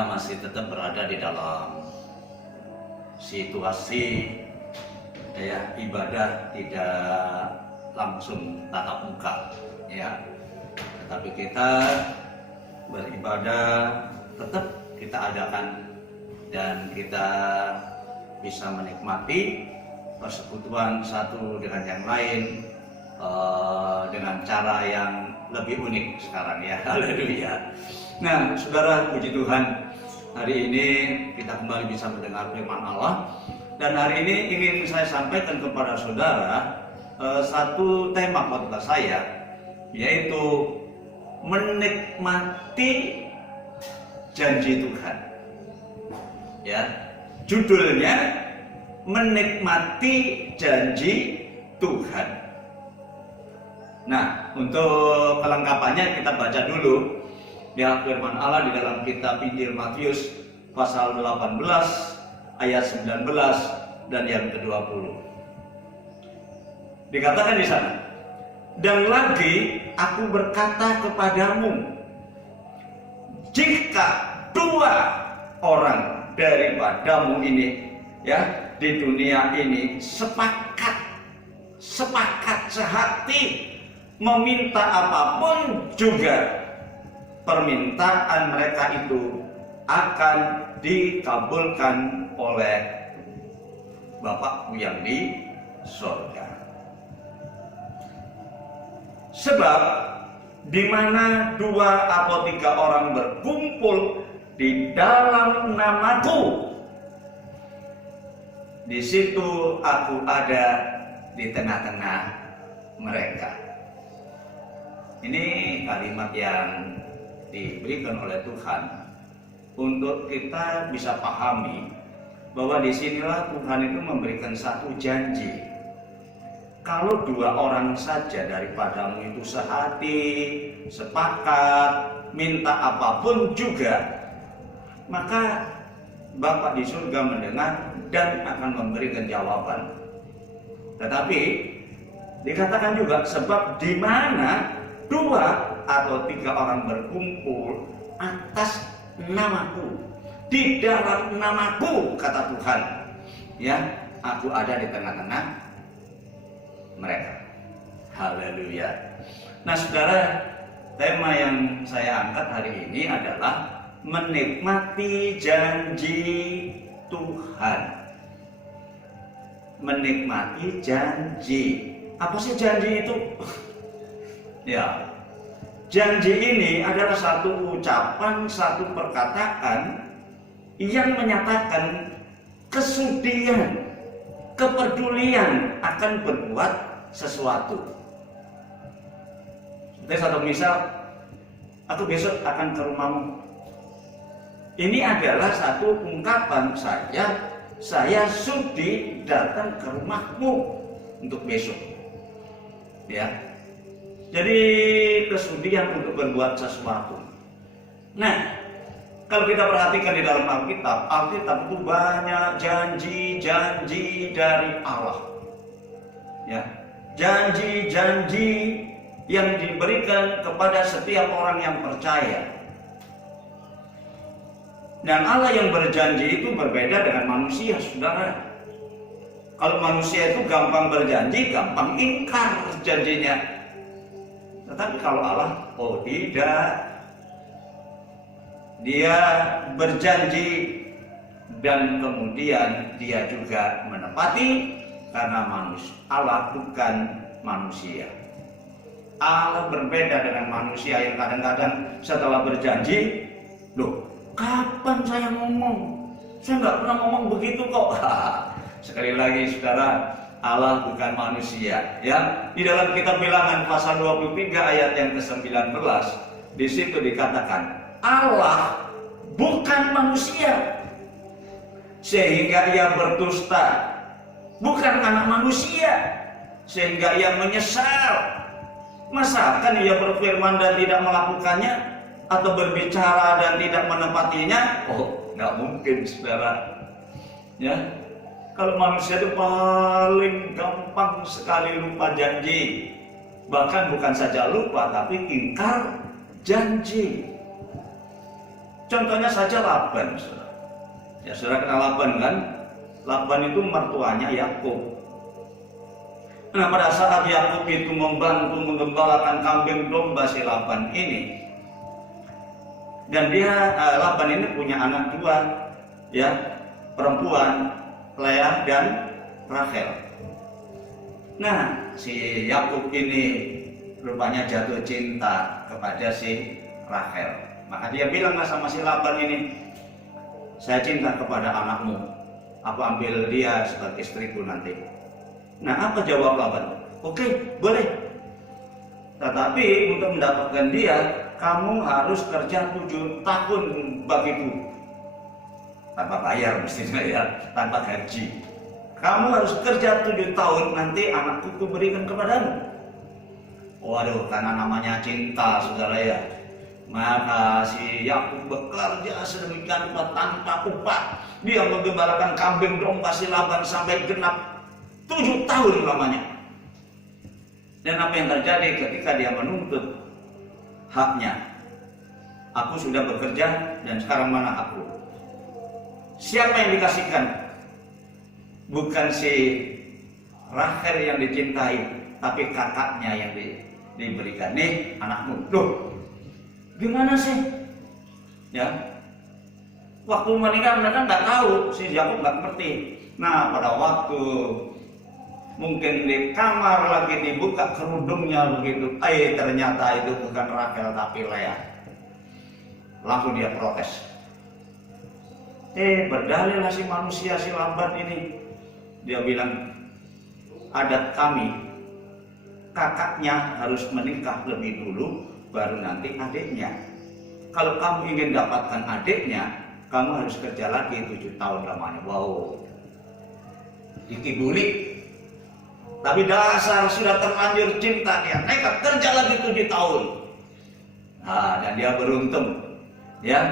kita masih tetap berada di dalam situasi ya ibadah tidak langsung tatap muka ya, tetapi kita beribadah tetap kita adakan dan kita bisa menikmati persekutuan satu dengan yang lain dengan cara yang lebih unik sekarang ya. Haleluya. Nah, saudara, puji Tuhan, hari ini kita kembali bisa mendengar firman Allah, dan hari ini ingin saya sampaikan kepada saudara satu tema khotbah saya, yaitu menikmati janji Tuhan. Ya, judulnya menikmati janji Tuhan. Nah, untuk kelengkapannya kita baca dulu ya firman Allah di dalam kitab Injil Matius pasal 18 ayat 19 dan yang ke-20. Dikatakan di sana, "Dan lagi aku berkata kepadamu, jika dua orang daripadamu ini ya di dunia ini sepakat sehati meminta apapun juga, permintaan mereka itu akan dikabulkan oleh Bapakku yang di surga. Sebab di mana dua atau tiga orang berkumpul di dalam namaku, di situ aku ada di tengah-tengah mereka." Ini kalimat yang diberikan oleh Tuhan untuk kita bisa pahami bahwa disinilah Tuhan itu memberikan satu janji. Kalau dua orang saja daripadamu itu sehati, sepakat, minta apapun juga, maka Bapa di surga mendengar dan akan memberikan jawaban. Tetapi dikatakan juga, sebab di mana dua atau tiga orang berkumpul atas namaku, di dalam namaku, kata Tuhan, ya, aku ada di tengah-tengah mereka. Haleluya. Nah, saudara, tema yang saya angkat hari ini adalah menikmati janji Tuhan. Menikmati janji. Apa sih janji itu? Ya, janji ini adalah satu ucapan, satu perkataan yang menyatakan kesudian, kepedulian akan berbuat sesuatu. Seperti satu misal, aku besok akan ke rumahmu. Ini adalah satu ungkapan saya sudi datang ke rumahmu untuk besok. Ya. Jadi kesudian untuk berbuat sesuatu. Nah, kalau kita perhatikan di dalam Alkitab itu banyak janji-janji dari Allah. Ya, janji-janji yang diberikan kepada setiap orang yang percaya. Dan Allah yang berjanji itu berbeda dengan manusia, saudara. Kalau manusia itu gampang berjanji, gampang ingkar janjinya. Tetapi kalau Allah, oh tidak, Dia berjanji dan kemudian Dia juga menepati, karena Allah bukan manusia. Allah berbeda dengan manusia yang kadang-kadang setelah berjanji, loh, kapan saya ngomong? Saya nggak pernah ngomong begitu kok. Sekali lagi, saudara, Allah bukan manusia. Ya, di dalam kitab Bilangan pasal 23 ayat yang ke-19, di situ dikatakan Allah bukan manusia sehingga ia berdusta, bukan anak manusia sehingga ia menyesal. Masakan ia berfirman dan tidak melakukannya, atau berbicara dan tidak menepatinya? Oh, nggak mungkin, saudara. Ya. Kalau manusia itu paling gampang sekali lupa janji. Bahkan bukan saja lupa, tapi ingkar janji. Contohnya saja Laban, saudara. Ya, saudara kenal Laban kan? Laban itu mertuanya Yakub. Nah, pada saat Yakub itu membantu menggembalakan kambing domba si Laban ini, dan Laban ini punya anak dua, ya, perempuan, Lea dan Rachel. Nah, si Yakub ini rupanya jatuh cinta kepada si Rachel. Maka dia bilang sama si Laban ini, saya cinta kepada anakmu, aku ambil dia sebagai istriku nanti. Nah, apa jawab Laban? Oke, boleh. Tetapi untuk mendapatkan dia, kamu harus kerja 7 tahun bagiku. Tanpa bayar mestinya ya, tanpa gaji. Kamu harus kerja 7 tahun, nanti anakku kuberikan kepadamu. Waduh, karena namanya cinta, saudara ya. Maka si Yakub bekerja sedemikian rupa tanpa upah. Dia menggembalakan kambing domba si Laban sampai genap 7 tahun lamanya. Dan apa yang terjadi ketika dia menuntut haknya? Aku sudah bekerja dan sekarang mana aku? Siapa yang dikasihkan? Bukan si Rachel yang dicintai, tapi kakaknya yang diberikan. Nih anakmu. Loh, gimana sih? Ya, waktu menikah mereka nggak tahu, si Yakub nggak ngerti. Nah, pada waktu mungkin di kamar lagi dibuka kerudungnya begitu, ternyata itu bukan Rachel tapi Lea. Langsung dia protes. Berdalillah si manusia si Laban ini. Dia bilang, adat kami, kakaknya harus menikah lebih dulu, baru nanti adiknya. Kalau kamu ingin dapatkan adiknya, kamu harus kerja lagi 7 tahun lamanya. Wow, dikibuli. Tapi dasar sudah terlanjur cinta, dia nekat kerja lagi 7 tahun. Nah, dan dia beruntung, ya,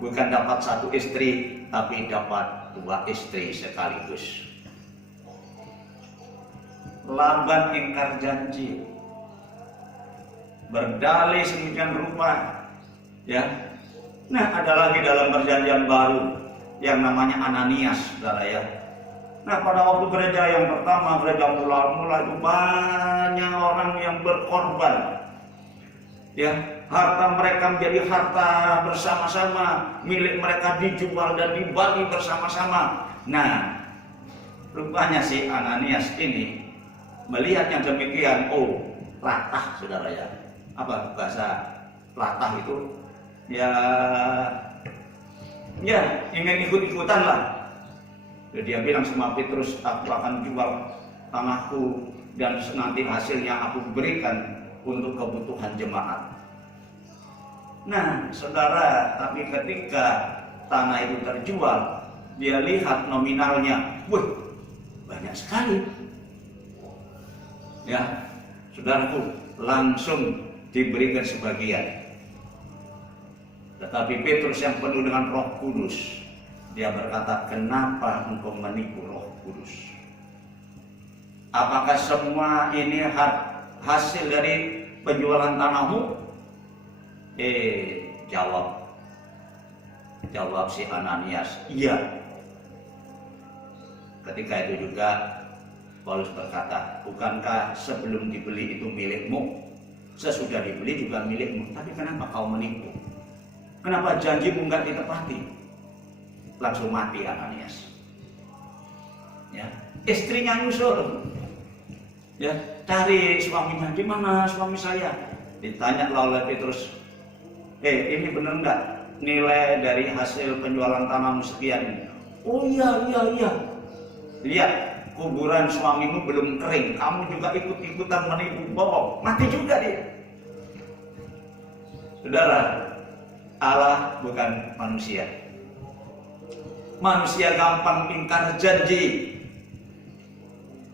bukan dapat 1 istri, tapi dapat 2 istri sekaligus. Laban ingkar janji, berdalih sedemikian rupa, ya. Nah, ada lagi dalam perjanjian baru yang namanya Ananias, saudara ya. Nah, pada waktu gereja yang pertama, gereja mula-mula itu banyak orang yang berkorban. Ya, harta mereka menjadi harta bersama-sama, milik mereka dijual dan dibagi bersama-sama. Nah, rupanya si Ananias ini melihat yang demikian, latah, saudara ya. Apa bahasa latah itu? Ya ingin ikut-ikutan lah. Dia bilang sama Petrus, aku akan jual tanahku dan nanti hasilnya aku berikan untuk kebutuhan jemaat. Nah, saudara, tapi ketika tanah itu terjual, dia lihat nominalnya, banyak sekali. Ya, saudaraku, langsung diberikan sebagian. Tetapi Petrus yang penuh dengan Roh Kudus, dia berkata, kenapa engkau menipu Roh Kudus? Apakah semua ini hasil dari penjualan tanahmu? Jawab si Ananias, iya. Ketika itu juga Paulus berkata, bukankah sebelum dibeli itu milikmu? Sesudah dibeli juga milikmu. Tapi kenapa kau menipu? Kenapa janjimu enggak ditepati? Langsung mati Ananias. Ya, istrinya nyusul. Ya, cari suaminya, di mana suami saya? Ditanya oleh Petrus, ini benar enggak nilai dari hasil penjualan tanahmu sekian ini? Oh iya. Lihat, kuburan suamimu belum kering, kamu juga ikut-ikutan menipu, bohong, mati juga dia. Saudara, Allah bukan manusia. Manusia gampang ingkar janji,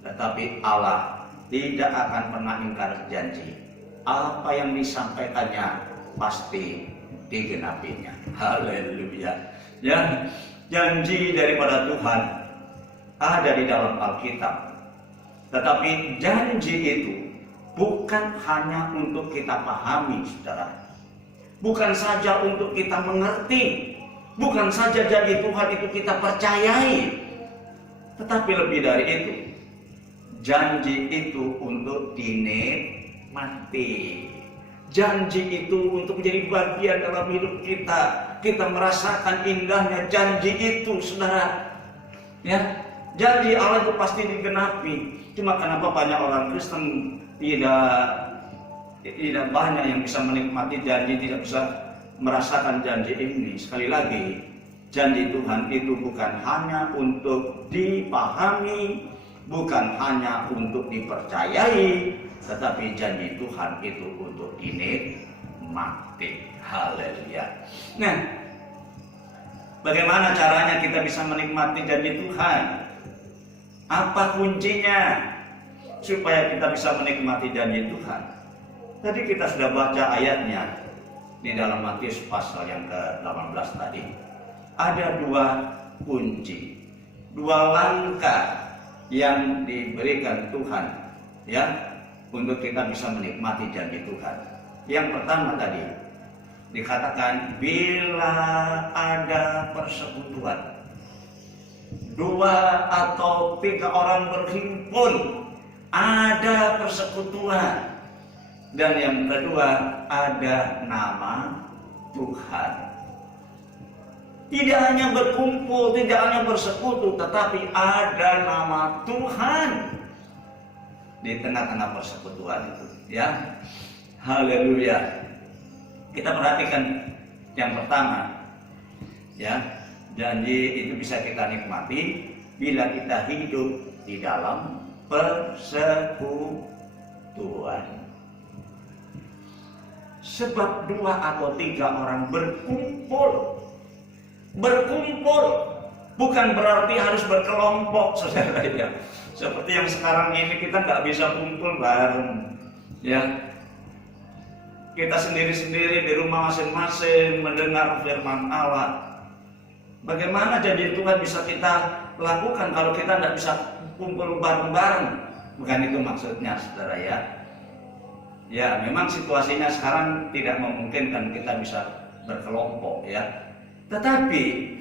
tetapi Allah tidak akan pernah ingkar janji. Apa yang disampaikannya pasti digenapinya. Haleluya. Ya, janji daripada Tuhan ada di dalam Alkitab. Tetapi janji itu bukan hanya untuk kita pahami, saudara. bukan saja untuk kita mengerti, bukan saja janji Tuhan itu kita percayai, tetapi lebih dari itu, janji itu untuk dinikmati. Janji itu untuk menjadi bagian dalam hidup kita. Kita merasakan indahnya janji itu, saudara. Ya, janji Allah itu pasti digenapi. Cuma kenapa banyak orang Kristen tidak banyak yang bisa menikmati janji, tidak bisa merasakan janji ini. Sekali lagi, janji Tuhan itu bukan hanya untuk dipahami, bukan hanya untuk dipercayai, tetapi janji Tuhan itu untuk dinikmati. Haleluya. Nah, bagaimana caranya kita bisa menikmati janji Tuhan? Apa kuncinya supaya kita bisa menikmati janji Tuhan? Tadi kita sudah baca ayatnya di dalam Matius pasal yang ke-18 tadi. Ada dua kunci, dua langkah yang diberikan Tuhan, ya, untuk kita bisa menikmati janji Tuhan. Yang pertama tadi dikatakan, bila ada persekutuan, 2 atau 3 orang berhimpun, ada persekutuan. Dan yang kedua, ada nama Tuhan. Tidak hanya berkumpul, tidak hanya bersekutu, tetapi ada nama Tuhan di tengah-tengah persekutuan itu, ya. Haleluya. Kita perhatikan yang pertama, ya, janji itu bisa kita nikmati bila kita hidup di dalam persekutuan. Sebab 2 atau 3 orang berkumpul, bukan berarti harus berkelompok, saudara, ya. Seperti yang sekarang ini kita nggak bisa kumpul bareng, ya. Kita sendiri-sendiri di rumah masing-masing mendengar firman Allah. Bagaimana janji Tuhan bisa kita lakukan kalau kita nggak bisa kumpul bareng-bareng? Bukan itu maksudnya, saudara, ya. Ya, memang situasinya sekarang tidak memungkinkan kita bisa berkelompok, ya. Tetapi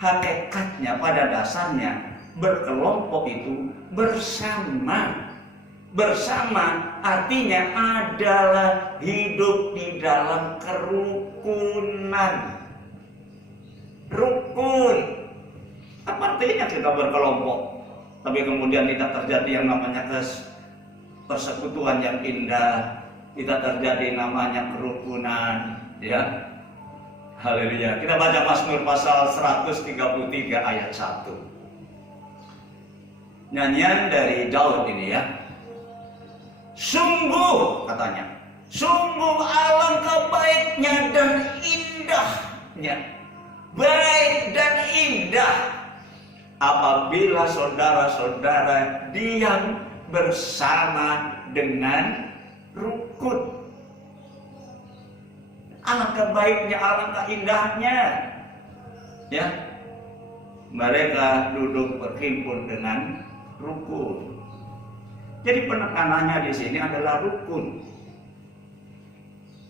hakikatnya pada dasarnya berkelompok itu bersama. Bersama artinya adalah hidup di dalam kerukunan. Rukun. Apa artinya kita berkelompok, tapi kemudian tidak terjadi yang namanya persekutuan yang indah, tidak terjadi namanya kerukunan, ya. Haleluya. Kita baca Mazmur pasal 133 ayat 1. Nyanyian dari Daud ini, ya. Sungguh, katanya, sungguh alangkah baiknya dan indahnya, baik dan indah apabila saudara-saudara diam bersama dengan rukun. Alangkah baiknya, alangkah indahnya, ya, mereka duduk berhimpun dengan rukun. Jadi penekanannya di sini adalah rukun,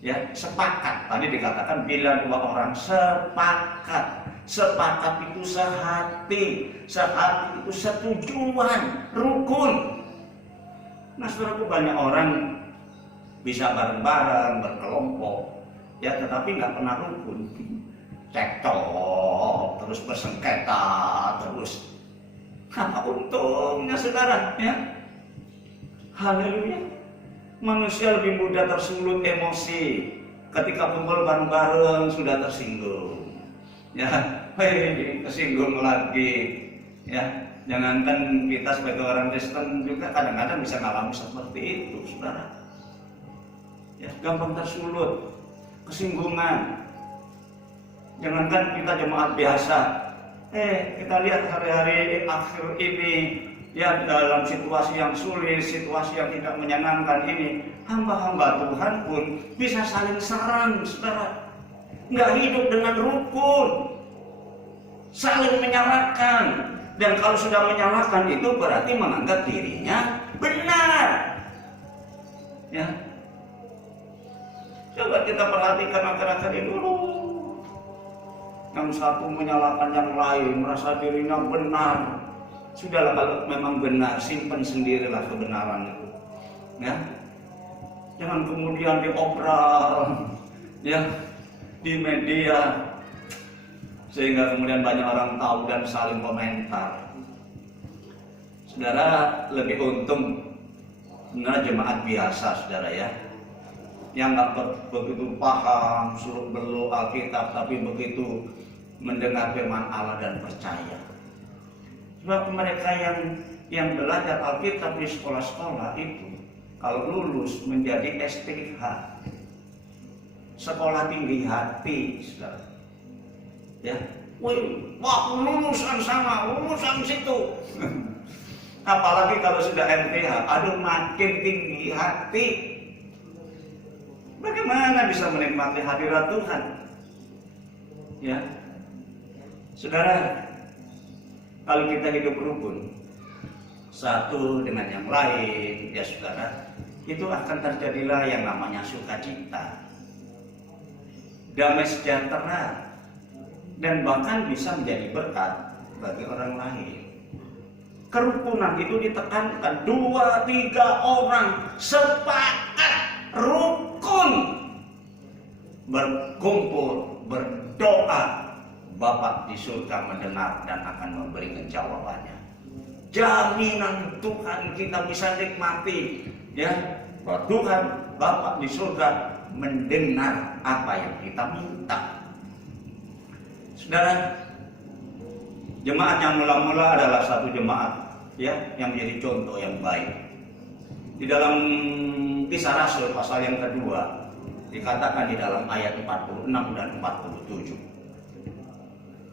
ya, sepakat. Tadi dikatakan bila 2 orang sepakat. Sepakat itu sehati, sehati itu setujuan, rukun. Nah, saudaraku, banyak orang bisa bareng-bareng, berkelompok, ya, tetapi nggak pernah rukun. Cekcok, terus bersengketa, terus apa untungnya, saudara, ya? Haleluya. Manusia lebih mudah tersulut emosi ketika kumpul bareng-bareng sudah tersinggung, ya. Tersinggung lagi, ya. Jangankan kita sebagai orang Kristen juga kadang-kadang bisa mengalami seperti itu, saudara. Ya, gampang tersulut, kesinggungan. Jangankan kita jemaat biasa, kita lihat hari-hari akhir ini, ya, dalam situasi yang sulit, situasi yang tidak menyenangkan ini, hamba-hamba Tuhan pun bisa saling serang, saudara. Nggak hidup dengan rukun, saling menyalahkan. Dan kalau sudah menyalahkan itu berarti menganggap dirinya benar, ya. Coba Kalau kita perhatikan akhir-akhir ini dulu, yang satu menyalahkan yang lain, merasa dirinya benar. Sudahlah, kalau memang benar, simpan sendirilah kebenaran itu. Ya, jangan kemudian diobral, ya, di media, sehingga kemudian banyak orang tahu dan saling komentar. Saudara, lebih untung sebenarnya jemaat biasa, saudara ya, yang nggak begitu paham suruh beluk Alkitab, tapi begitu mendengar firman Allah dan percaya. Sebab mereka yang belajar Alkitab di sekolah-sekolah itu, kalau lulus menjadi STH, sekolah tinggi hati, saudara. Ya, wih, wah, lulusan sana, lulusan situ. Apalagi kalau sudah MTH, aduh, makin tinggi hati. Bagaimana bisa menikmati hadirat Tuhan? Ya, saudara, kalau kita hidup rukun satu dengan yang lain, ya saudara, itu akan terjadilah yang namanya sukacita, damai sejahtera, dan bahkan bisa menjadi berkat bagi orang lain. Kerukunan itu ditekankan, 2-3 orang sepakat rukun berkumpul berdoa, Bapa di surga mendengar dan akan memberikan jawabannya. Jaminan Tuhan kita bisa nikmati, ya, bahwa Tuhan Bapa di surga mendengar apa yang kita minta. Saudara, jemaat yang mula-mula adalah satu jemaat, ya, yang menjadi contoh yang baik. Di dalam Kisah Rasul pasal yang kedua dikatakan di dalam ayat 46 dan 47.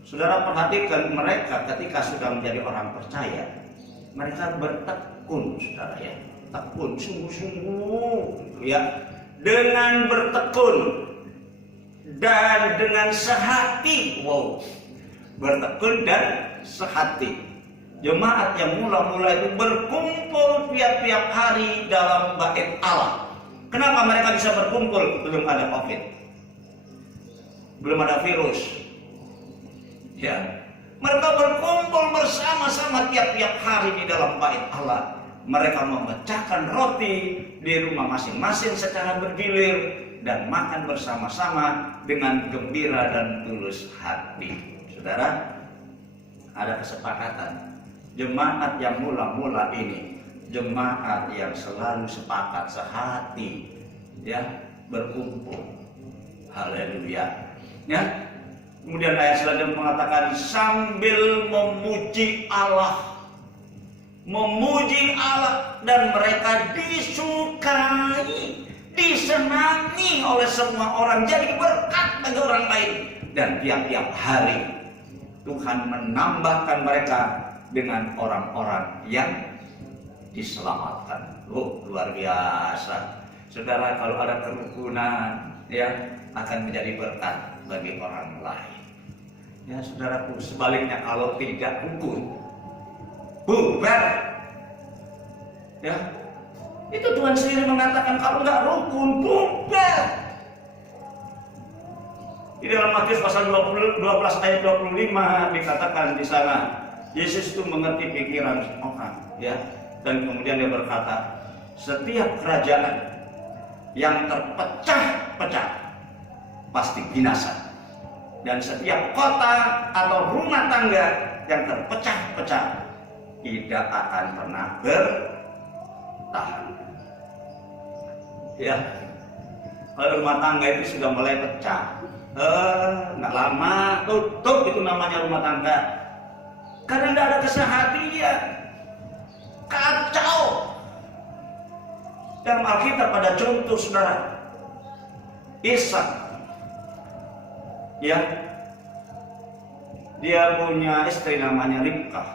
Saudara, perhatikan mereka ketika sudah menjadi orang percaya, mereka bertekun, saudara ya, tekun sungguh-sungguh, ya, dengan bertekun dan dengan sehati. Wow, bertekun dan sehati. Jemaat yang mula-mula itu berkumpul tiap-tiap hari dalam bait Allah. Kenapa mereka bisa berkumpul? Belum ada COVID, belum ada virus. Ya, mereka berkumpul bersama-sama tiap-tiap hari di dalam bait Allah. Mereka memecahkan roti di rumah masing-masing secara bergilir dan makan bersama-sama dengan gembira dan tulus hati. Saudara, ada kesepakatan. Jemaat yang mula-mula ini, jemaat yang selalu sepakat sehati, ya, berkumpul. Haleluya. Ya. Kemudian ayat selanjutnya mengatakan sambil memuji Allah, dan mereka disukai, disenangi oleh semua orang, jadi berkat bagi orang lain. Dan tiap-tiap hari Tuhan menambahkan mereka dengan orang-orang yang diselamatkan. Oh, luar biasa. Saudara, kalau ada kerukunan, ya, akan menjadi berkat bagi orang lain. Ya, saudaraku, sebaliknya kalau tidak rukun, bubar. Ya, itu Tuhan sendiri mengatakan kalau nggak rukun, bubar. Di dalam Matius pasal 12 ayat 25 dikatakan di sana, Yesus itu mengerti pikiran orang, ya, dan kemudian dia berkata, setiap kerajaan yang terpecah-pecah pasti binasa, dan setiap kota atau rumah tangga yang terpecah-pecah tidak akan pernah bertahan. Ya, kalau rumah tangga itu sudah mulai pecah, nggak lama tutup, itu namanya rumah tangga. Karena tidak ada kesehatian, kacau. Dalam Alkitab ada contoh, saudara, Ishak, ya, dia punya istri namanya Ribkah,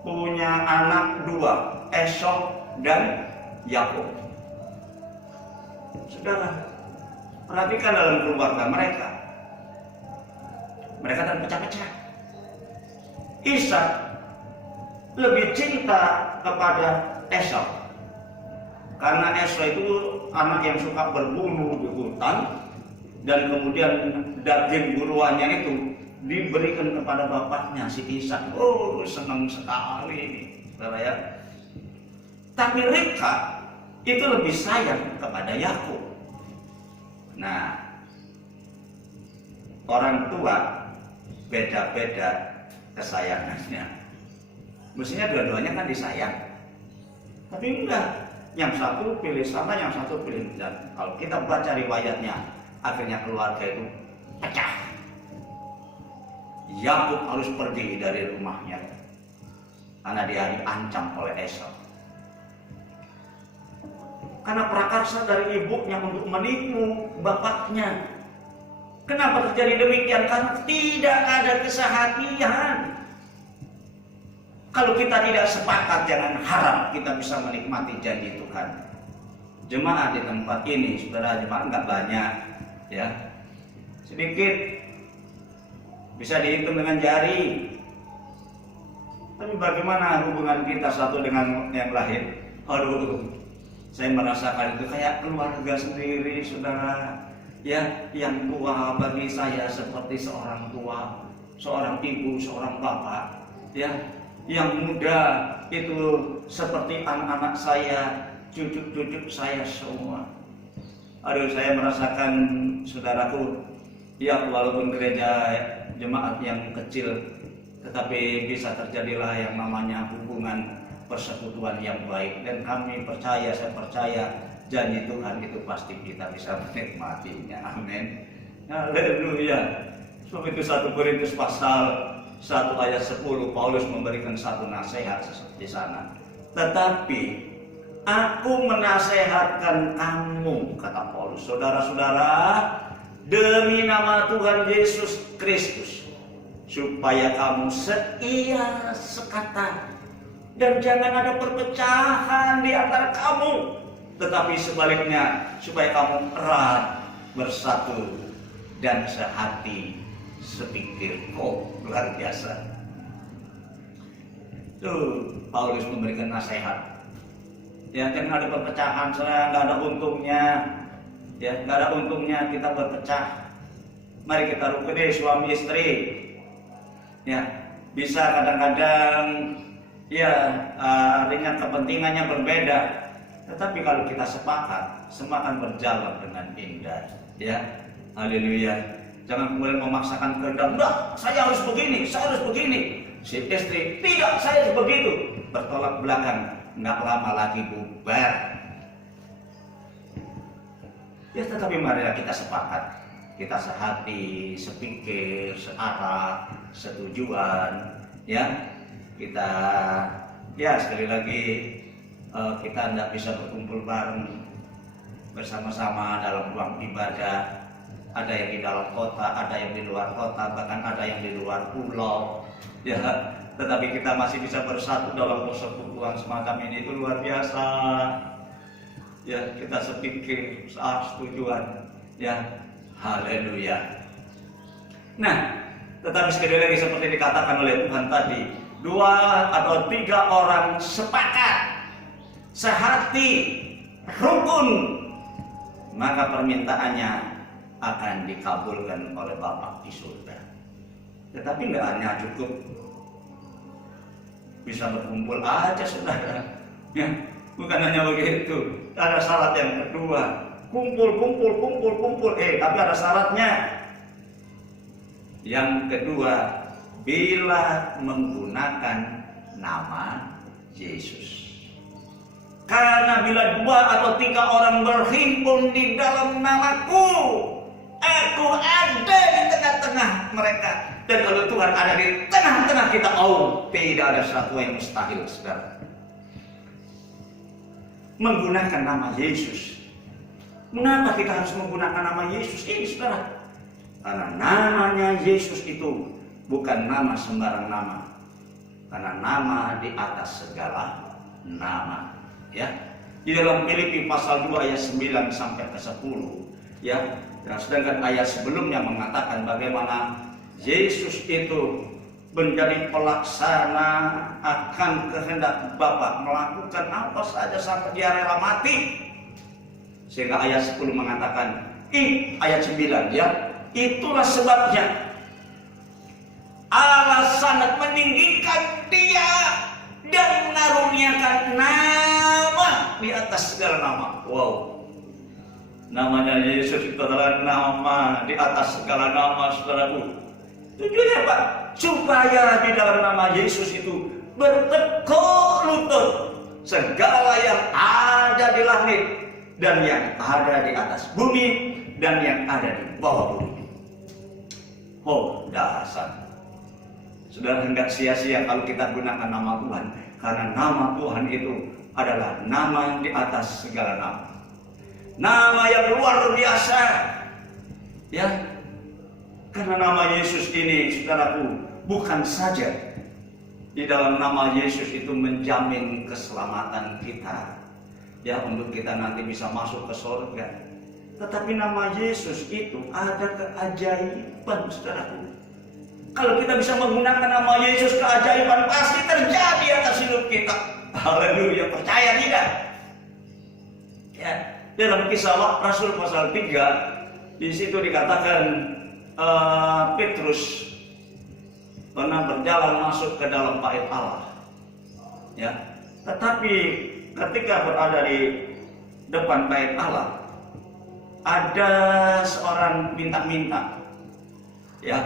punya anak 2, Esau dan Yakub. Saudara, perhatikan dalam keluarga mereka terpecah-pecah. Ishak lebih cinta kepada Esau, Karena Esau itu anak yang suka berburu di hutan, dan kemudian daging buruannya itu diberikan kepada bapaknya si Ishak. Oh, senang sekali, saudara ya. Tapi Ribka itu lebih sayang kepada Yakub. Nah, orang tua beda-beda kesayangannya. Mestinya dua-duanya kan disayang, tapi enggak. Yang satu pilih sana, yang satu pilih dan. Kalau kita baca riwayatnya, akhirnya keluarga itu pecah. Yakub harus pergi dari rumahnya karena dia diancam oleh Esau. Karena prakarsa dari ibunya untuk menipu bapaknya. Kenapa terjadi demikian? Karena tidak ada kesehatian. Kalau kita tidak sepakat, jangan harap kita bisa menikmati janji Tuhan. Jemaat di tempat ini, saudara jemaat nggak banyak, ya, sedikit, bisa dihitung dengan jari. Tapi bagaimana hubungan kita satu dengan yang lain? Aduh, saya merasakan itu kayak keluarga sendiri, saudara. Ya, yang tua bagi saya seperti seorang tua, seorang ibu, seorang bapak, ya. Yang muda itu seperti anak-anak saya, cucu-cucu saya semua. Aduh, saya merasakan, saudaraku, ya walaupun gereja jemaat yang kecil, tetapi bisa terjadilah yang namanya hubungan persekutuan yang baik. Dan kami percaya, saya percaya janji Tuhan itu pasti kita bisa menikmatinya. Amin. Haleluya. Sebab itu 1 Korintus pasal 1 ayat 10, Paulus memberikan satu nasihat di sana. Tetapi aku menasehatkan kamu, kata Paulus, saudara-saudara, demi nama Tuhan Yesus Kristus, supaya kamu seia sekata dan jangan ada perpecahan di antara kamu, tetapi sebaliknya supaya kamu erat, bersatu dan sehati, sepikir. Oh, luar biasa. Tuh, Paulus memberikan nasihat. Ya, jangan ada perpecahan, soalnya nggak ada untungnya. Ya, nggak ada untungnya kita berpecah. Mari kita rukun deh suami istri. Ya, bisa kadang-kadang ya dengan kepentingannya berbeda. Tetapi kalau kita sepakat, semua akan berjalan dengan indah. Ya, haleluya. Jangan kemudian memaksakan kehendak, enggak, saya harus begini, saya harus begini. Si istri, tidak, saya harus begitu. Bertolak belakang, enggak lama lagi bubar. Ya, tetapi marilah kita sepakat, kita sehati, sepikir, searah, setujuan. Ya, kita, ya sekali lagi, kita tidak bisa berkumpul bareng bersama-sama dalam ruang ibadah. Ada yang di dalam kota, ada yang di luar kota, bahkan ada yang di luar pulau. Ya, tetapi kita masih bisa bersatu dalam persekutuan semacam ini, itu luar biasa. Ya, kita sepikir, setujuan. Ya, haleluya. Nah, tetapi sekali lagi seperti dikatakan oleh Tuhan tadi, 2 atau 3 orang sepakat, sehati, rukun, maka permintaannya akan dikabulkan oleh Bapa di surga. Tetapi nggak hanya cukup bisa berkumpul aja, saudara. Ya, bukan hanya begitu. Ada syarat yang kedua. Kumpul. Tapi ada syaratnya. Yang kedua, bila menggunakan nama Yesus. Karena bila 2 atau 3 orang berhimpun di dalam namaku, aku ada di tengah-tengah mereka. Dan kalau Tuhan ada di tengah-tengah kita, oh, tidak ada sesuatu yang mustahil, saudara. Menggunakan nama Yesus. Mengapa kita harus menggunakan nama Yesus ini, saudara? Karena namanya Yesus itu bukan nama sembarang nama. Karena nama di atas segala nama. Ya, di dalam Filipi pasal 2 ayat 9 sampai ke 10, ya. Dan sedangkan ayat sebelumnya mengatakan bagaimana Yesus itu menjadi pelaksana akan kehendak Bapa, melakukan apa saja sampai dia rela mati. Sehingga ayat 10 mengatakan, ayat 9 ya, itulah sebabnya Allah sangat meninggikan dia dan mengaruniakan nama di atas segala nama. Wow, namanya Yesus itu adalah nama di atas segala nama, saudaraku. Tujuannya apa? Supaya di dalam nama Yesus itu bertekuk lutut segala yang ada di langit dan yang ada di atas bumi dan yang ada di bawah bumi. Oh, dasar. Saudara, enggak sia-sia kalau kita gunakan nama Tuhan, karena nama Tuhan itu adalah nama yang di atas segala nama. Nama yang luar biasa. Ya. Karena nama Yesus ini, saudaraku, bukan saja di dalam nama Yesus itu menjamin keselamatan kita, ya, untuk kita nanti bisa masuk ke surga. Tetapi nama Yesus itu ada keajaiban, saudaraku. Kalau kita bisa menggunakan nama Yesus, keajaiban pasti terjadi atas hidup kita. Haleluya, percaya tidak? Ya, dalam Kisah Rasul pasal 3, di situ dikatakan Petrus pernah berjalan masuk ke dalam bait Allah. Ya, tetapi ketika berada di depan bait Allah, ada seorang minta-minta, ya,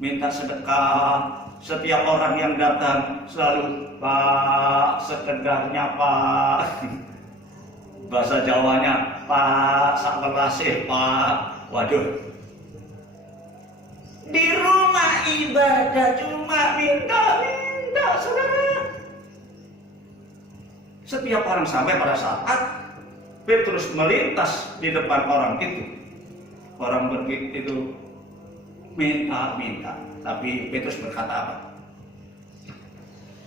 minta sedekah. Setiap orang yang datang selalu, Pak, sekedarnya Pak. Bahasa Jawanya, Pak, sak welasih Pak. Waduh. Di rumah ibadah cuma minta-minta, saudara. Setiap orang, sampai pada saat Petrus melintas di depan orang itu, orang itu minta-minta. Tapi Petrus berkata apa?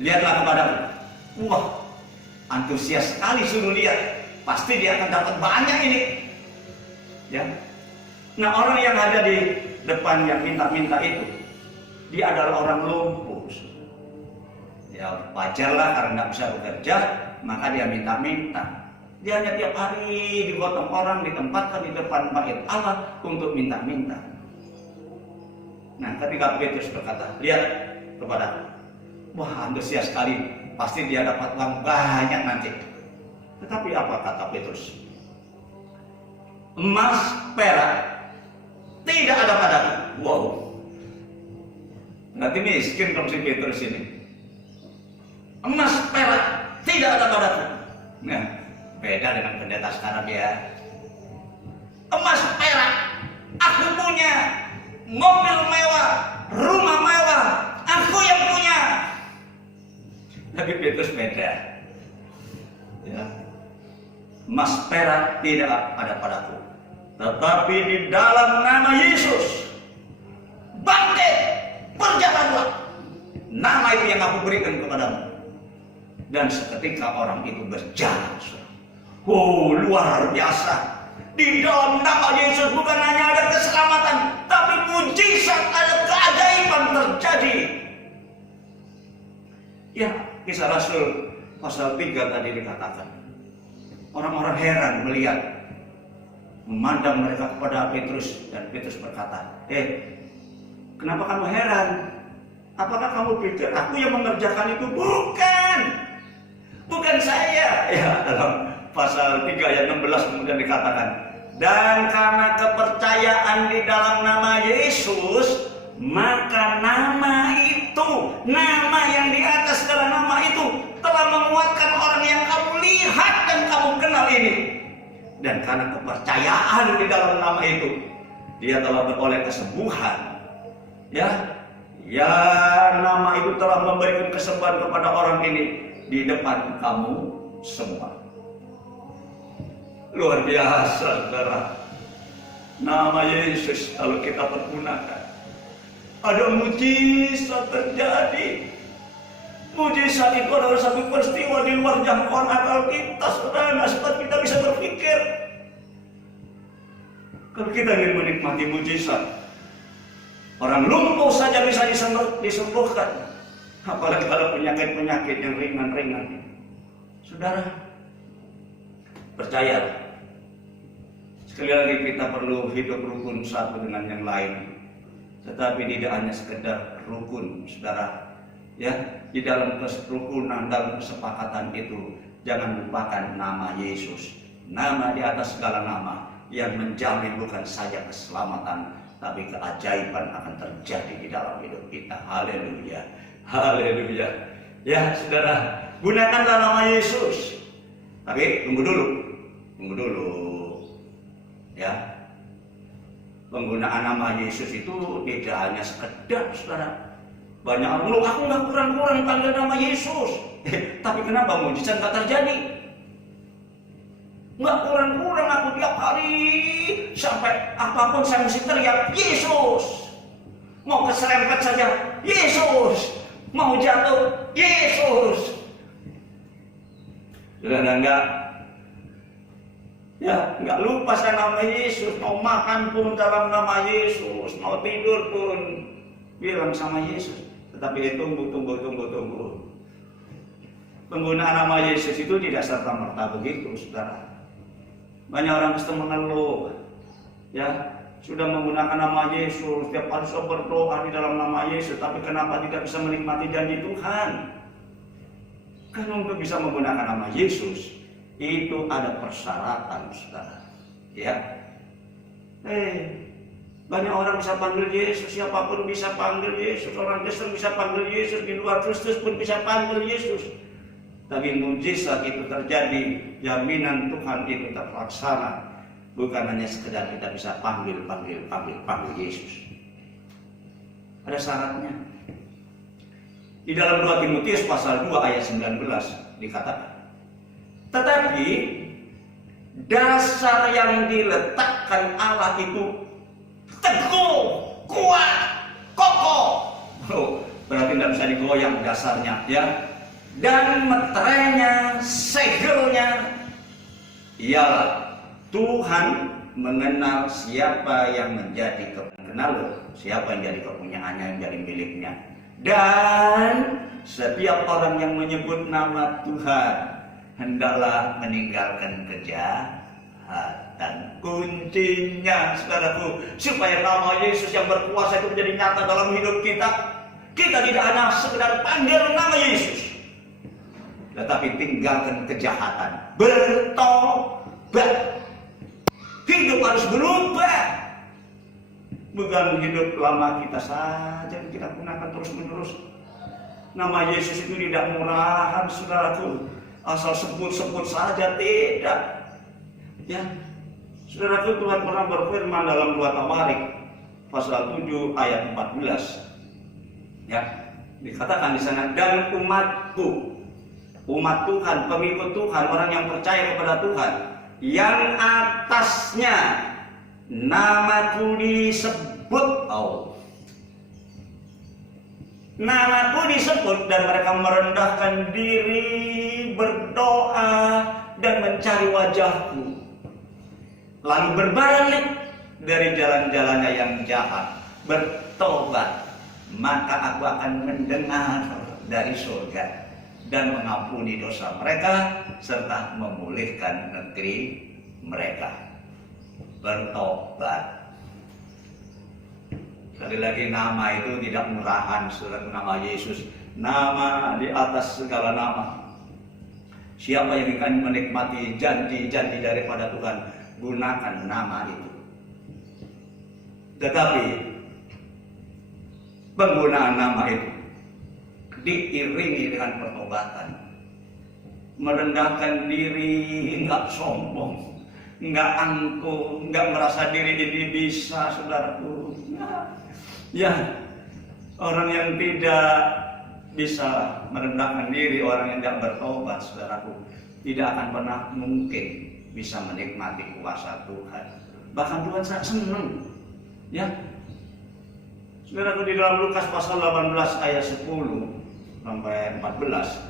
Lihatlah kepadaku. Wah, antusias sekali, suruh lihat. Pasti dia akan dapat banyak ini. Ya. Nah, orang yang ada di depan yang minta-minta itu, dia adalah orang lumpuh. Ya, wajarlah karena nggak bisa bekerja, maka dia minta-minta. Dia hanya tiap hari digotong orang, ditempatkan di depan bait Allah untuk minta-minta. Nah, ketika Petrus berkata, lihat kepada, wah, antusias sekali, pasti dia dapat uang banyak nanti. Tetapi apa kata Petrus? Emas, perak tidak ada padaku. Wow, berarti miskin dong si Petrus ini. Emas, perak tidak ada padaku. Nah, beda dengan pendeta sekarang ya. Emas, perak aku punya, mobil mewah, rumah mewah, aku yang punya. Tapi Petrus beda. Ya. Emas, perak tidak ada padaku, tetapi di dalam nama Yesus bangkit, berjalanlah. Nama itu yang aku berikan kepadamu. Dan seketika orang itu berjalan. Oh, luar biasa. Di dalam nama Yesus bukan hanya ada keselamatan, tapi mujizat, ada keajaiban terjadi. Ya, Kisah Rasul pasal 3 tadi dikatakan, orang-orang heran melihat, memandang mereka kepada Petrus, dan Petrus berkata, kenapa kamu heran? Apakah kamu pikir aku yang mengerjakan itu? Bukan saya. Ya, dalam pasal 3 ayat 16 kemudian dikatakan, dan karena kepercayaan di dalam nama Yesus, maka nama itu, nama yang di atas segala nama itu telah menguatkan orang yang kamu lihat dan kamu kenal ini. Dan karena kepercayaan di dalam nama itu, dia telah beroleh kesembuhan. Ya, nama itu telah memberikan kesembuhan kepada orang ini di depan kamu semua. Luar biasa, saudara. Nama Yesus kalau kita pergunakan, ada mujizat terjadi. Mujizat itu adalah satu peristiwa di luar jangkauan akal kita, saudara. Nggak sempat kita bisa berpikir. Kalau kita ingin menikmati mujizat, Orang lumpuh saja bisa disembuhkan. Apalagi kalau penyakit-penyakit yang ringan-ringan. Saudara, percayalah. Sekali lagi kita perlu hidup rukun satu dengan yang lain. Tetapi tidak hanya sekedar rukun, saudara. Ya, di dalam kerukunan, dalam kesepakatan itu, jangan lupakan nama Yesus. Nama di atas segala nama yang menjamin bukan saja keselamatan, tapi keajaiban akan terjadi di dalam hidup kita. Haleluya. Haleluya. Ya, saudara, gunakanlah nama Yesus. Tapi tunggu dulu. Ya. Penggunaan nama Yesus itu tidak hanya sekedar, saudara. Banyak orang, loh aku nggak kurang-kurang panggil nama Yesus. Tapi kenapa mujizat tak terjadi? Nggak kurang-kurang aku tiap hari sampai apapun saya mesti teriak Yesus. Mau keserempet saja Yesus. Mau jatuh Yesus. Sudah enggak lupa sama nama Yesus. Mau makan pun dalam nama Yesus, mau tidur pun bilang sama Yesus. Tetapi tunggu. Penggunaan nama Yesus itu tidak serta-merta begitu, saudara. Banyak orang Kristen mengeluh, ya, sudah menggunakan nama Yesus, setiap hari sudah berdoa di dalam nama Yesus, tapi kenapa tidak bisa menikmati janji Tuhan? Karena untuk bisa menggunakan nama Yesus, itu ada persyaratan, saudara. Ya, banyak orang bisa panggil Yesus, siapapun bisa panggil Yesus, orang Kristen bisa panggil Yesus, di luar Kristus pun bisa panggil Yesus. Tapi mujizat itu terjadi, jaminan Tuhan itu terlaksana. Bukan hanya sekedar kita bisa panggil Yesus. Ada syaratnya. Di dalam 2 Timotius pasal 2 ayat 19 dikatakan, tetapi dasar yang diletakkan Allah itu teguh, kuat, kokoh. Berarti tidak bisa digoyang dasarnya, ya. Dan meterainya, segelnya, ialah Tuhan mengenal siapa yang menjadi siapa yang jadi kepunyaannya, yang jadi miliknya. Dan setiap orang yang menyebut nama Tuhan hendaklah meninggalkan kejahatan. Kuncinya, saudaraku, supaya nama Yesus yang berkuasa itu menjadi nyata dalam hidup kita. Kita tidak hanya sekedar panggil nama Yesus, tetapi tinggalkan kejahatan. Bertobat. Hidup harus berubah. Bukan hidup lama kita saja kita gunakan terus-menerus. Nama Yesus itu tidak murahan, saudaraku. Asal sebut-sebut saja, tidak. Ya, saudaraku, Tuhan pernah berfirman dalam 2 Tawarik pasal 7 ayat 14. Ya, dikatakan di sana, dan umatku, umat Tuhan, pengikut Tuhan, orang yang percaya kepada Tuhan, yang atasnya namaku disebut, namaku disebut, dan mereka merendahkan diri, berdoa, dan mencari wajahku, lalu berbalik dari jalan-jalannya yang jahat, bertobat, maka aku akan mendengar dari surga dan mengampuni dosa mereka serta memulihkan negeri mereka. Bertobat. Sekali lagi, nama itu tidak murahan, saudara. Nama Yesus, nama di atas segala nama. Siapa yang akan menikmati janji-janji daripada Tuhan, gunakan nama itu. Tetapi penggunaan nama itu diiringi dengan pertobatan, merendahkan diri, enggak sombong, enggak angkuh, enggak merasa diri ini bisa, saudaraku. Ya, orang yang tidak bisa merendahkan diri, orang yang tidak bertobat, saudaraku, tidak akan pernah mungkin bisa menikmati kuasa Tuhan. Bahkan Tuhan sangat senang, ya. Saudaraku, di dalam Lukas pasal 18 ayat 10 sampai 14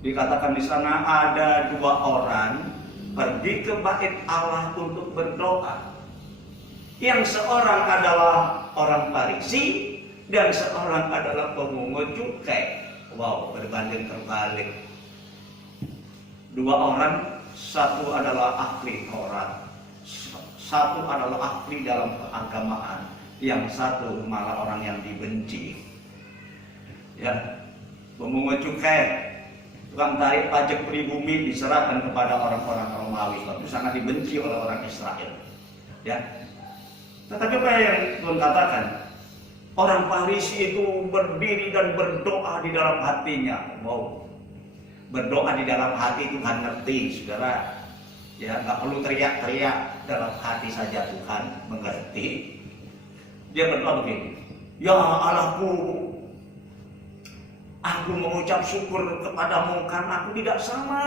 dikatakan di sana ada 2 orang pergi ke bait Allah untuk berdoa. Yang seorang adalah orang Farisi dan seorang adalah pemungut cukai. Wow, berbanding terbalik. Dua orang, satu adalah ahli Taurat, satu adalah ahli dalam keagamaan, yang satu malah orang yang dibenci. Ya, pemungut cukai, tukang tarik pajak pribumi diserahkan kepada orang-orang Romawi, itu sangat dibenci oleh orang Israel. Ya, tetapi apa yang Tuhan katakan? Orang Farisi itu berdiri dan berdoa di dalam hatinya. Wow, berdoa di dalam hati Tuhan ngerti, saudara. Ya, nggak perlu teriak-teriak, dalam hati saja Tuhan mengerti. Dia berdoa begini, ya Allahku, aku mengucap syukur kepadamu karena aku tidak sama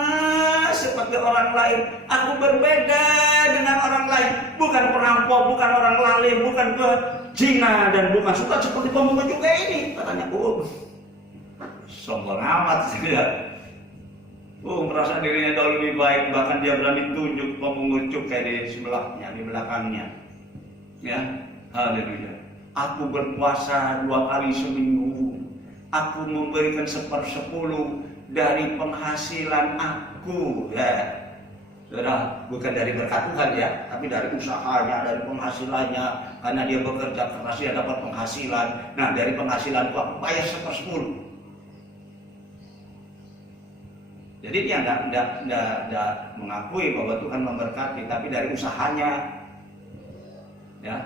seperti orang lain. Aku berbeda dengan orang lain. Bukan perampok, bukan orang lalai, bukan pezina, dan bukan suka seperti pemungut cukai ini. Katanya, sombong amat sih ya. Merasa dirinya jauh lebih baik, bahkan dia berani tunjuk pemungut cukai di sebelahnya, di belakangnya. Ya, haleluya. Aku berpuasa 2 kali seminggu. Aku memberikan 1/10 dari penghasilan aku. Ya, saudara, bukan dari berkat Tuhan ya, tapi dari usahanya, dari penghasilannya. Karena dia bekerja keras, dia dapat penghasilan. Nah, dari penghasilanku aku bayar 1/10. Jadi dia tidak mengakui bahwa Tuhan memberkati, tapi dari usahanya. Ya,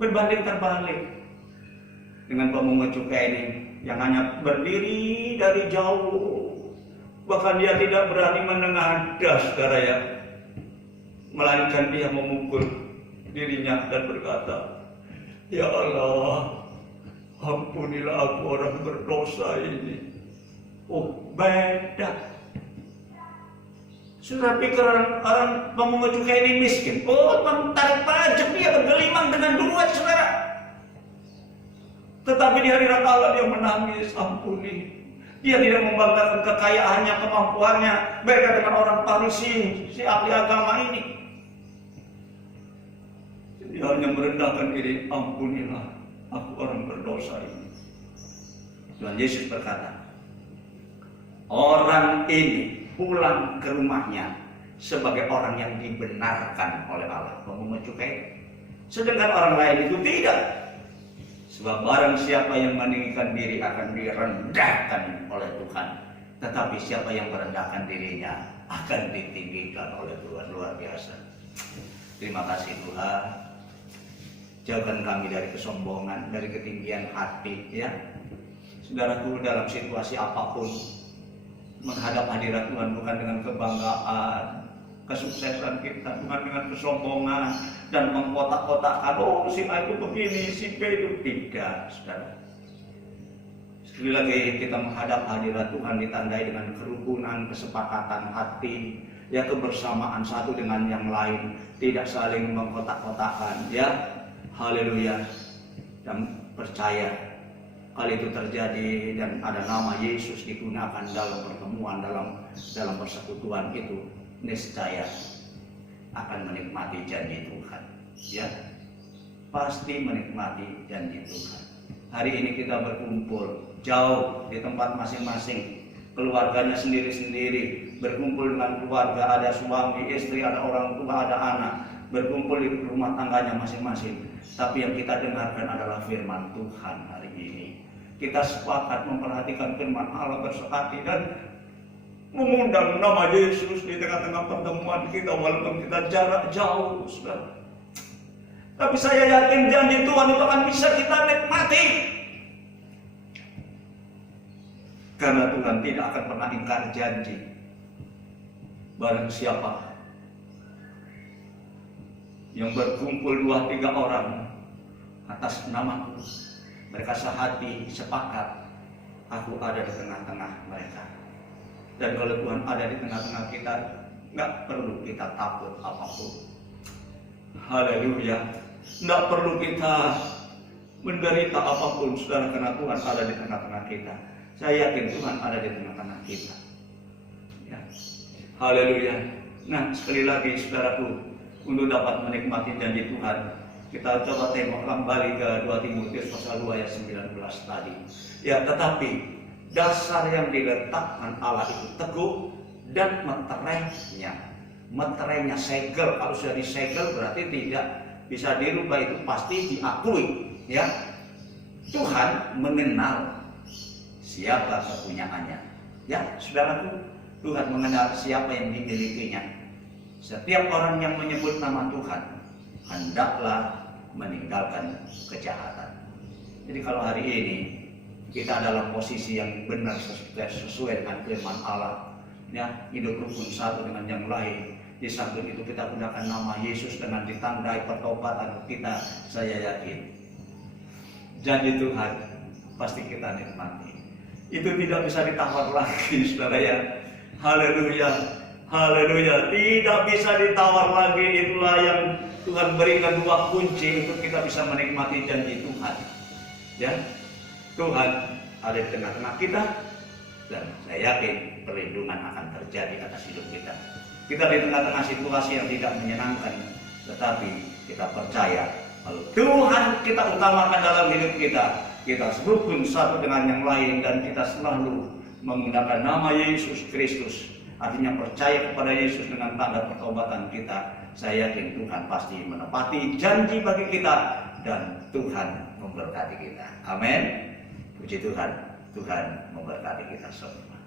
berbanding terbalik dengan pemungut cukai ini yang hanya berdiri dari jauh, bahkan dia tidak berani menengadah, saudara ya, melainkan dia memukul dirinya dan berkata, ya Allah, ampunilah aku orang berdosa ini. Beda. Sudah pikir orang pemungut cukai ini miskin. Tarik pajak, dia bergelimang dengan duit, saudara. Tetapi di hadirat Allah dia menangis, ampuni. Dia tidak membanggakan kekayaannya, kemampuannya. Beda dengan orang Farisi, si ahli agama ini. Dia hanya merendahkan diri, ampunilah aku orang berdosa ini. Tuhan Yesus berkata, orang ini pulang ke rumahnya sebagai orang yang dibenarkan oleh Allah, pemungut cukai. Sedangkan orang lain itu tidak. Sebab barang siapa yang meninggikan diri akan direndahkan oleh Tuhan. Tetapi siapa yang merendahkan dirinya akan ditinggikan oleh Tuhan. Luar biasa. Terima kasih Tuhan. Jauhkan kami dari kesombongan, dari ketinggian hati, ya. Saudaraku, dalam situasi apapun, menghadap hadirat Tuhan bukan dengan kebanggaan, kesuksesan kita, bukan dengan kesombongan dan mengkotak-kotakkan, si A itu begini, si B itu tidak, saudara. Sekali lagi kita menghadap hadirat Tuhan ditandai dengan kerukunan, kesepakatan hati, ya, kebersamaan satu dengan yang lain, tidak saling mengkotak-kotakan, ya, haleluya, dan percaya. Hal itu terjadi dan ada nama Yesus digunakan dalam pertemuan, dalam persekutuan itu, niscaya akan menikmati janji Tuhan. Ya, pasti menikmati janji Tuhan. Hari ini kita berkumpul jauh di tempat masing-masing, keluarganya sendiri-sendiri, berkumpul dengan keluarga, ada suami, istri, ada orang tua, ada anak, berkumpul di rumah tangganya masing-masing. Tapi yang kita dengarkan adalah firman Tuhan hari ini. Kita sepakat memperhatikan firman Allah, bersehati dan mengundang nama Yesus di tengah-tengah pertemuan kita walaupun kita jarak jauh, saudara. Tapi saya yakin janji Tuhan itu akan bisa kita nikmati. Karena Tuhan tidak akan pernah ingkar janji. Barang siapa yang berkumpul 2-3 orang atas namaku, mereka sehati, sepakat, aku ada di tengah-tengah mereka. Dan kalau Tuhan ada di tengah-tengah kita, nggak perlu kita takut apapun. Haleluya. Nggak perlu kita menderita apapun, saudara, karena Tuhan ada di tengah-tengah kita. Saya yakin Tuhan ada di tengah-tengah kita. Ya. Haleluya. Nah, sekali lagi, saudaraku, untuk dapat menikmati janji Tuhan. Kita coba tengok kembali ke 2 Timotius pasal 2 ayat 19 tadi. Ya, tetapi dasar yang diletakkan Allah itu teguh dan meterainya segel. Kalau sudah disegel berarti tidak bisa dirubah, itu pasti diakui. Ya, Tuhan mengenal siapa kepunyaannya. Ya, saudaraku, Tuhan mengenal siapa yang dimilikinya. Setiap orang yang menyebut nama Tuhan hendaklah meninggalkan kejahatan. Jadi kalau hari ini kita dalam posisi yang benar sesuai dengan firman Allah, ya, hidup rukun satu dengan yang lain. Di samping itu kita gunakan nama Yesus dengan ditandai pertobatan kita, saya yakin janji Tuhan pasti kita nikmati. Itu tidak bisa ditawar lagi, saudara ya. Haleluya, haleluya. Tidak bisa ditawar lagi. Itulah yang Tuhan berikan 2 kunci untuk kita bisa menikmati janji Tuhan. Ya, Tuhan ada di tengah-tengah kita, dan saya yakin perlindungan akan terjadi atas hidup kita. Kita di tengah-tengah situasi yang tidak menyenangkan, tetapi kita percaya kalau Tuhan kita utamakan dalam hidup kita, kita rukun satu dengan yang lain, dan kita selalu menggunakan nama Yesus Kristus, artinya percaya kepada Yesus dengan tanda pertobatan kita. Saya yakin Tuhan pasti menepati janji bagi kita, dan Tuhan memberkati kita. Amin. Puji Tuhan, Tuhan memberkati kita semua.